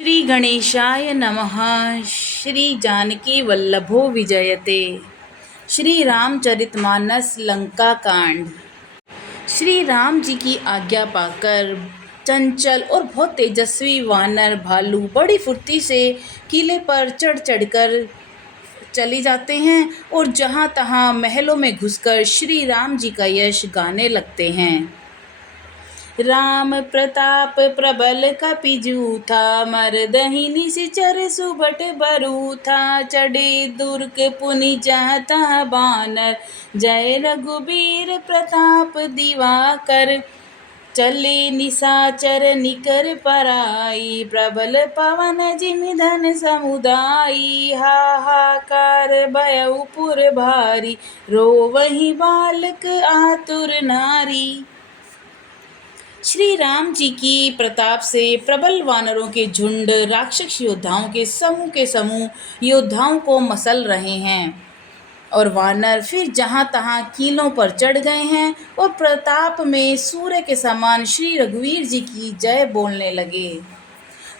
श्री गणेशाय नमः। श्री जानकी वल्लभो विजयते। श्री रामचरितमानस लंका कांड। श्री राम जी की आज्ञा पाकर चंचल और बहुत तेजस्वी वानर भालू बड़ी फुर्ती से किले पर चढ़ चढ़कर चले जाते हैं और जहाँ तहाँ महलों में घुसकर श्री राम जी का यश गाने लगते हैं। राम प्रताप प्रबल कपिजू था, मरदहि निशिचर सुबट बरू था। चढ़े दुर्ग पुनि जहाँ तहाँ बानर, जय रघुबीर प्रताप दिवाकर। चले निशाचर निकर पराई, प्रबल पवन जिमि धन समुदाई। हाहाकार भयउ पुर भारी, रोवहि बालक आतुर नारी। श्री राम जी की प्रताप से प्रबल वानरों के झुंड राक्षस योद्धाओं के समूह योद्धाओं को मसल रहे हैं और वानर फिर जहाँ तहाँ कीलों पर चढ़ गए हैं और प्रताप में सूर्य के समान श्री रघुवीर जी की जय बोलने लगे।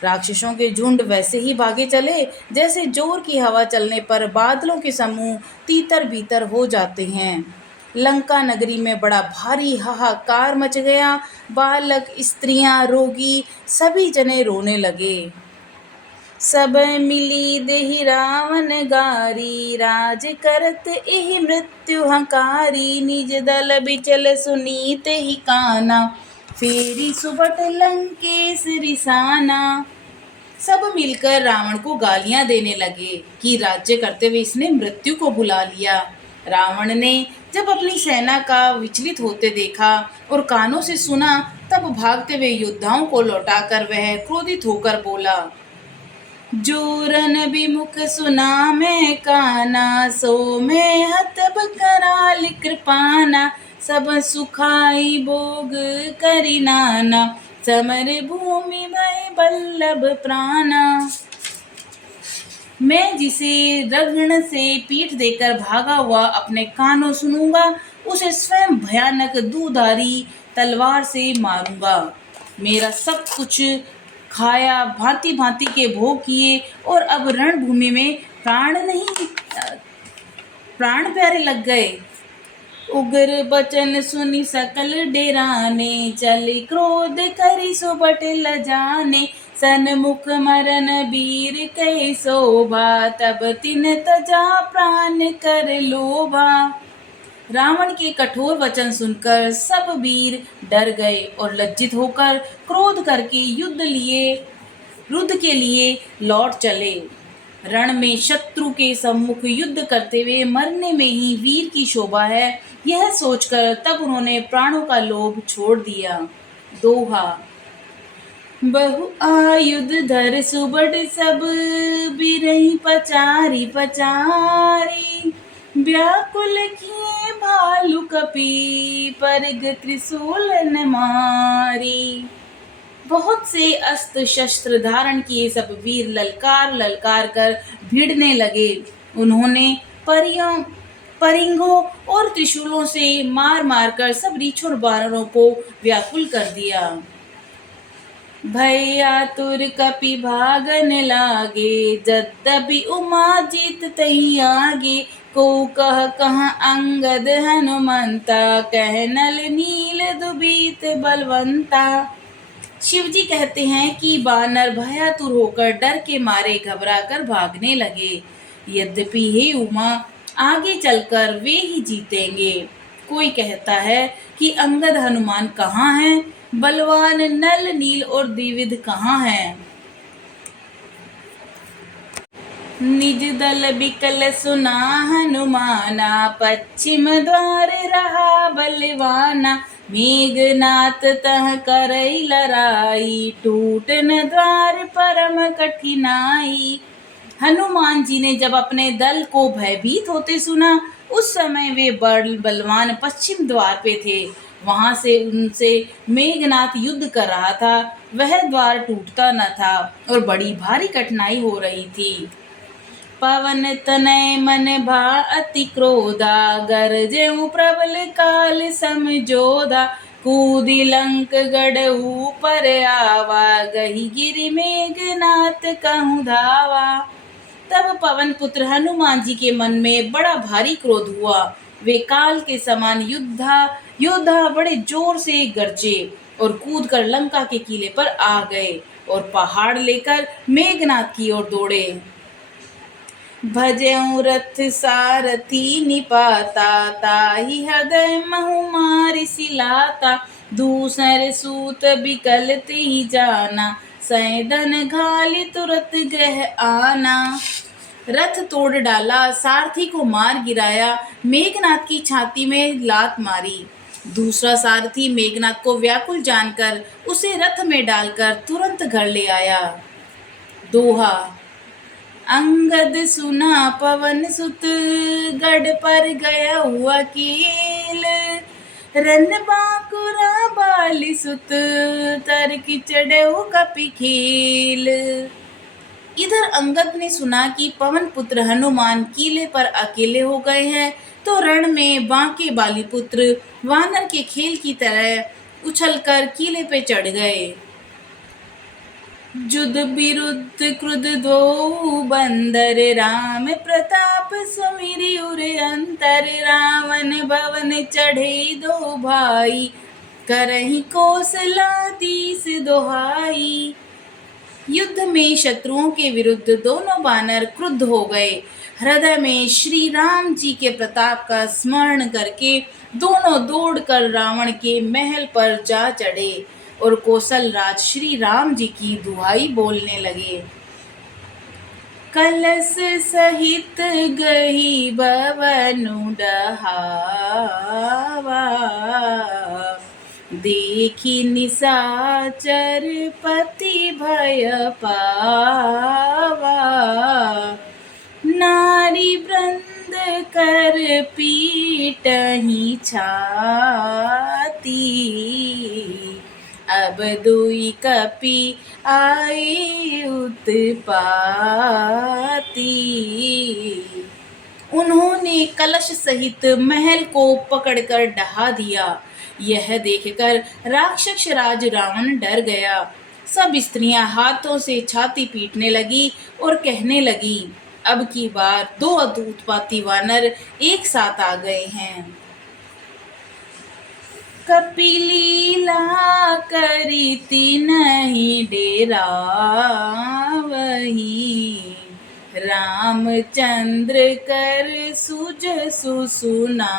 राक्षसों के झुंड वैसे ही भागे चले जैसे जोर की हवा चलने पर बादलों के समूह तीतर बीतर हो जाते हैं। लंका नगरी में बड़ा भारी हाहाकार मच गया। बालक, स्त्रियां, रोगी सभी जने रोने लगे। सब मिली देहि रावण गारी, राज करत एहि मृत्यु हंकारी। निज दल बिचल सुनीत ही काना, फेरी सुबट लंकेश रिसाना। सब मिलकर रावण को गालियां देने लगे कि राज्य करते हुए इसने मृत्यु को बुला लिया। रावण ने जब अपनी सेना का विचलित होते देखा और कानों से सुना, तब भागते हुए योद्धाओं को लौटाकर वह क्रोधित होकर बोला, जोरन विमुख सुना मैं काना, सो मैं हतब कराल कृपाना। सब सुखाई भोग करि नाना, समर भूमि भय बल्लभ प्राणा। मैं जिसे रगड़ से पीठ देकर भागा हुआ अपने कानों सुनूंगा, उसे स्वयं भयानक दूधारी तलवार से मारूंगा। मेरा सब कुछ खाया, भांति भांति के भोग किए और अब रणभूमि में प्राण प्यारे लग गए। उग्र बचन सुनि सकल डेराने, चली क्रोध करि सुबट लजाने। सन्मुख मरन वीर कहि शोभा, तब तिन तजा प्राण कर लोभा। रावण के कठोर वचन सुनकर सब वीर डर गए और लज्जित होकर क्रोध करके युद्ध के लिए लौट चले। रण में शत्रु के सम्मुख युद्ध करते हुए मरने में ही वीर की शोभा है, यह सोचकर तब उन्होंने प्राणों का लोभ छोड़ दिया। दोहा। बहु आयुध धर सुबट सब, बिरही पचारी पचारी। व्याकुल किए भालू कपि, परग त्रिशूल न मारी। बहुत से अस्त्र शस्त्र धारण किए सब वीर ललकार ललकार कर भिड़ने लगे। उन्होंने परिंगों और त्रिशूलों से मार मार कर सब रीछों वानरों को व्याकुल कर दिया। भय आतुर कपि भागन लागे, यद्यपि उमा जीत तहि आगे। को कह अंगद हनुमंता, कह नल नील दुबीत बलवंता। शिवजी कहते हैं कि बानर भयातुर होकर डर के मारे घबरा कर भागने लगे। यद्यपि हे उमा, आगे चलकर वे ही जीतेंगे। कोई कहता है कि अंगद हनुमान कहाँ हैं, बलवान नल नील और द्विविध कहाँ हैं। निज दल बिकल सुना हनुमाना, पश्चिम द्वार रहा बलवाना। मेघनाथ तह करई लड़ाई, टूटन द्वार परम कठिनाई। हनुमान जी ने जब अपने दल को भयभीत होते सुना, उस समय वे बलवान पश्चिम द्वार पे थे। वहां से उनसे मेघनाथ युद्ध कर रहा था। वह द्वार टूटता न था और बड़ी भारी कठिनाई हो रही थी। पवन तनय मन भा अति क्रोधा, गरजेउ प्रबल काल समझोधा। कूदी लंक गढ़ ऊपर आवा, गही गिरि मेघनाथ कहूँ धावा। तब पवन पुत्र हनुमान जी के मन में बड़ा भारी क्रोध हुआ। वे काल के समान योद्धा बड़े जोर से गरजे और कूद कर लंका के किले पर आ गए और पहाड़ लेकर मेघनाथ की ओर दौड़े। भजऊँ रथ सारथी निपाता, ताहि हृदय महु मारि सिलाता। दूसर सूत बिकल तिहि जाना, सैदन घाली तुरत गृह आना। रथ तोड़ डाला, सारथी को मार गिराया, मेघनाथ की छाती में लात मारी। दूसरा सारथी मेघनाथ को व्याकुल जानकर उसे रथ में डालकर तुरंत घर ले आया। दोहा। अंगद सुना पवन सुत, गढ़ पर गया हुआ कील। रन बांकुरा बाली सुत, तरक चढ़ऊ कपि खील। इधर अंगद ने सुना कि पवन पुत्र हनुमान किले पर अकेले हो गए हैं, तो रण में बांके बाली पुत्र वानर के खेल की तरह उछलकर किले पे चढ़ गए। जुद बिरुद क्रुद दो बंदर, राम प्रताप सुमिरि उर अंतर। रावण भवन चढ़े दो भाई, करहि कौशलाधीश दोहाई। युद्ध में शत्रुओं के विरुद्ध दोनों बानर क्रुद्ध हो गए। हृदय में श्री राम जी के प्रताप का स्मरण करके दोनों दौड़कर रावण के महल पर जा चढ़े और कौशल राज श्री राम जी की दुहाई बोलने लगे। कलश सहित गही भवनु डहावा, देखी निशाचर पति भय पावा। नारी वृंद कर पीटहि छाती, अब दुई कपि आए उत्पाती। उन्होंने कलश सहित महल को पकड़कर ढहा दिया। यह देखकर राक्षस राज रावण डर गया। सब स्त्रियां हाथों से छाती पीटने लगी और कहने लगी, अब की बार दो उत्पाती वानर एक साथ आ गए हैं। कपिलीला करीति नहीं डेरा वही, रामचंद्र कर सुज सुसुना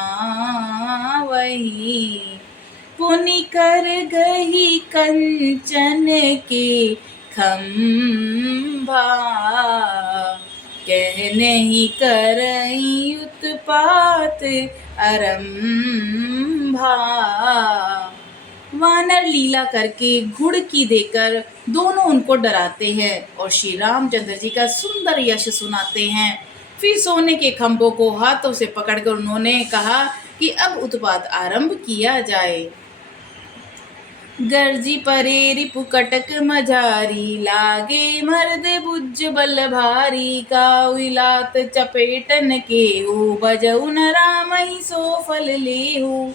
वही। पुनि कर गही कंचन के खंभा, कह नहीं करई उत्पात आरंभा। वानर लीला करके घुड़की देकर दोनों उनको डराते हैं और श्री रामचंद्र जी का सुंदर यश सुनाते हैं। फिर सोने के खंभों को हाथों से पकड़कर उन्होंने कहा कि अब उत्पात आरंभ किया जाए। गर्जी परे रिपु कटक मझारी, लागे मर्द बुज बल भारी। काउई लात चपेटन केहू, बजऊ न रामहि सो फल लेहू।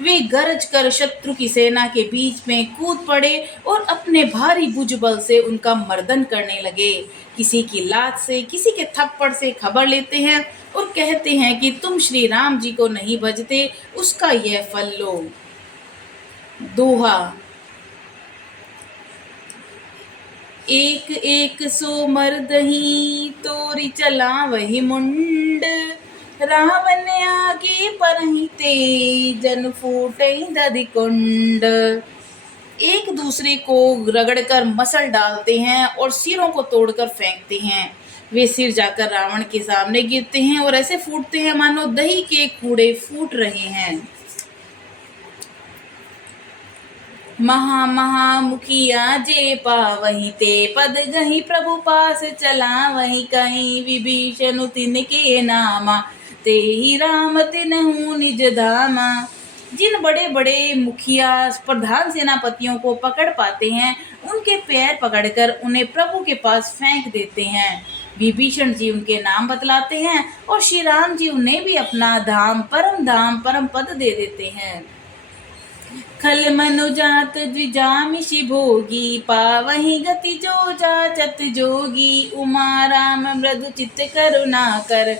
वे गरज कर शत्रु की सेना के बीच में कूद पड़े और अपने भारी भुजबल से उनका मर्दन करने लगे। किसी की लात से, किसी के थप्पड़ से खबर लेते हैं और कहते हैं कि तुम श्री राम जी को नहीं भजते, उसका यह फल लो। दोहा। एक एक सो मर्दही, तोरी चला वही मुंड। रावण आगे परहि ते, जन फूटे दधि कुंड। एक दूसरे को रगड़कर मसल डालते हैं और सिरों को तोड़कर फेंकते हैं। वे सिर जाकर रावण के सामने गिरते हैं और ऐसे फूटते हैं मानो दही के कूड़े फूट रहे हैं। महा महा मुखिया जे पावहि, ते पद गही प्रभु पास चला वही। कहीं विभीषण तिनके नामा, ते ही राम तिनहु निज धामा। जिन बड़े बड़े मुखिया प्रधान सेनापतियों को पकड़ पाते हैं, उनके पैर पकड़कर उन्हें प्रभु के पास फेंक देते हैं। विभीषण जी उनके नाम बतलाते हैं और श्री राम जी उन्हें भी अपना धाम परम पद दे देते हैं। खल मनुजात द्विजामिषि भोगी पावहि गति जो जाचत जोगी उमा राम मृदु चित्त करुणा कर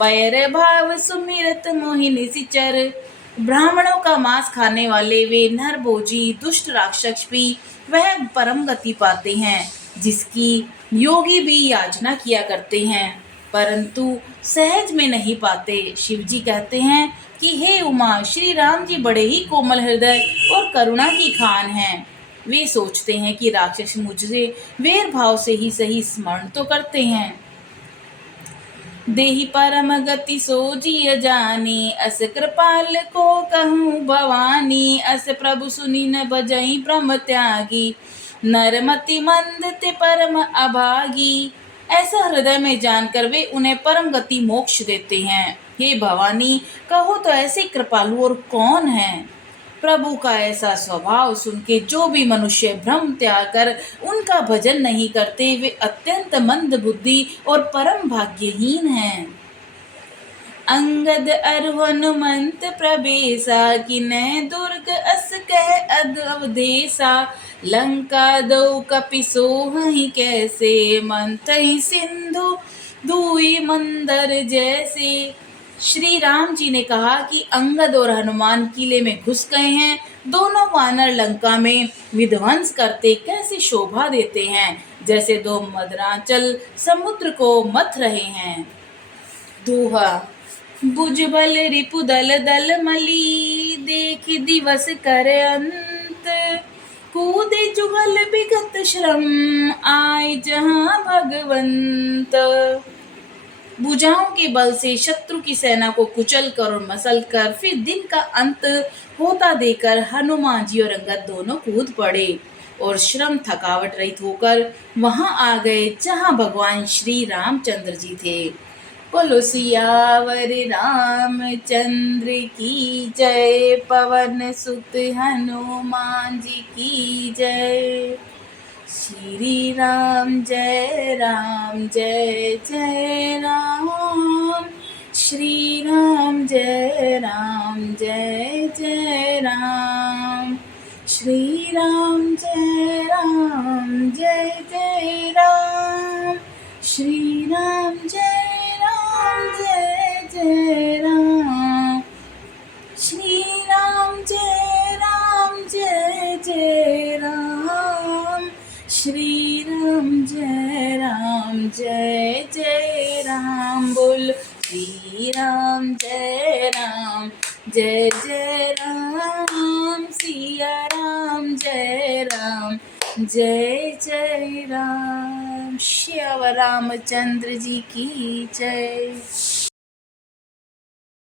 बैर भाव सुमिरत मोहिनी सिचर। ब्राह्मणों का मांस खाने वाले वे नरभोजी दुष्ट राक्षस भी वह परम गति पाते हैं जिसकी योगी भी याचना किया करते हैं परंतु सहज में नहीं पाते। शिव जी कहते हैं कि हे उमा, श्री राम जी बड़े ही कोमल हृदय और करुणा की खान हैं। वे सोचते हैं कि राक्षस मुझसे वैर भाव से ही सही स्मरण तो करते हैं। देहि परम गति सो जिय जानी अस कृपाल को कहूँ भवानी अस प्रभु सुनी न बजई ब्रह्म त्यागी नरमति मंद ते परम अभागी। ऐसा हृदय में जानकर वे उन्हें परम गति मोक्ष देते हैं। हे भवानी, कहो तो ऐसे कृपालु और कौन है। प्रभु का ऐसा स्वभाव सुन के जो भी मनुष्य भ्रम त्याग कर उनका भजन नहीं करते वे अत्यंत मंद बुद्धि और परम भाग्यहीन हैं। अंगद अरु हनुमंत प्रवेशा किन्हीं दुर्ग अस कह अवधेशा लंका दो कपि सोहहि कैसे मंतहि सिंधु दुई मंदर जैसे। श्री राम जी ने कहा कि अंगद और हनुमान किले में घुस गए हैं। दोनों वानर लंका में विध्वंस करते कैसे शोभा देते हैं जैसे दो मदरांचल समुद्र को मथ रहे हैं। दोहा भुजबल रिपु दल दल मली देख दिवस कर अंत कूदे जुगल विगत श्रम आए जहां भगवंत। भुजाओं के बल से शत्रु की सेना को कुचल कर और मसल कर फिर दिन का अंत होता देकर हनुमान जी और अंगद दोनों कूद पड़े और श्रम थकावट रहित होकर वहां आ गए जहां भगवान श्री रामचंद्र जी थे। बोलो सियावर रामचंद्र की जय पवन सुत हनुमान जी की जय। श्री राम जय जय राम श्री राम जय जय राम श्री राम जय जय राम श्री राम जय जय राम श्री राम जय जय राम श्री राम जय जय राम। बोल श्री राम जय जय राम सिया राम जय जय राम। श्यावर रामचंद्र जी की जय।